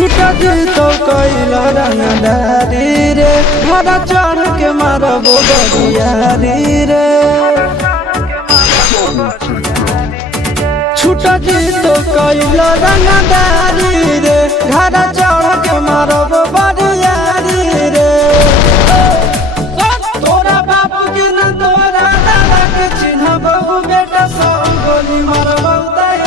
छूटा दी तो कैला रंगदारी रे घरा चढ़ के मारबो बरियारी रे छूटा दी तो कैला रंगदारी रे घरा चढ़ के मारबो बरियारी रे तोरा बाप के न तोरा दादा के चिन्हबो बेटा सब गोली मारबो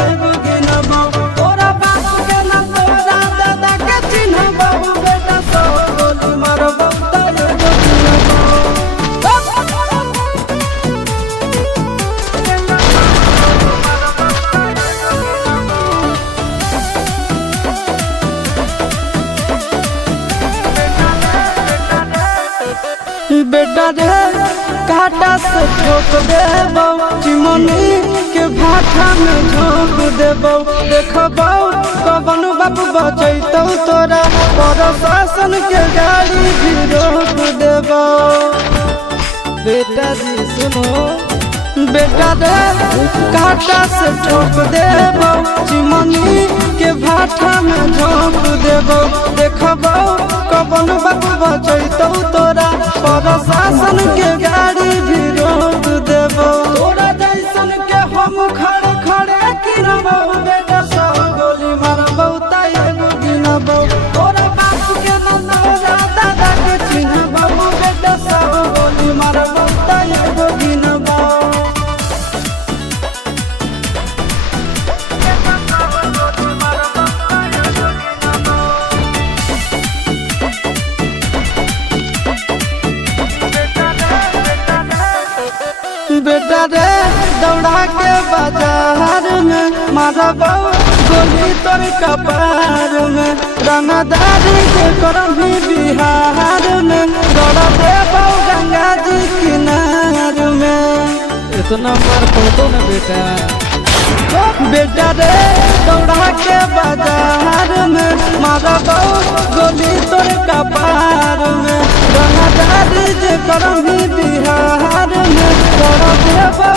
एगो गिनबो तोरा बाप के न तोरा दादा के चिन्हबो बेटा सब गोली मारबो एगो गिनबो बेटा रे काटा से ठोक देबो चिमनी के भाटा में झोंक देबो देखबो कवन बाप बचैतौ तोरा प्रशासन के गाड़ी भी रोक देबो बेटा जी सुनो बेटा रे काटा से ठोक देबो चिमनी के भाटा में झोंक देबो देखबो कवन बाप बचैतौ तोरा प्रशासन के गाड़ी भी रोक देबो तोरा जैसन के हम खड़े खड़े गिनबो बेटा सब गोली मारबो एगो गिनबो तोरा बाप के न तोरा दादा के चिन्हबो बेटा सब गोली मारबो एगो गिनबो बेटा रे दौड़ा के बाजार में मारबो गोली तोर कपार में रंगदारी के करभी बिहार में दौड़ा देबो गंगा जी किनार में इतना मार पड़तो ना बेटा बेटा रे दौड़ा के बाजार में मारबो गोली तोर कपार में रंगदारी के करभी बिहार में दौड़ा देबो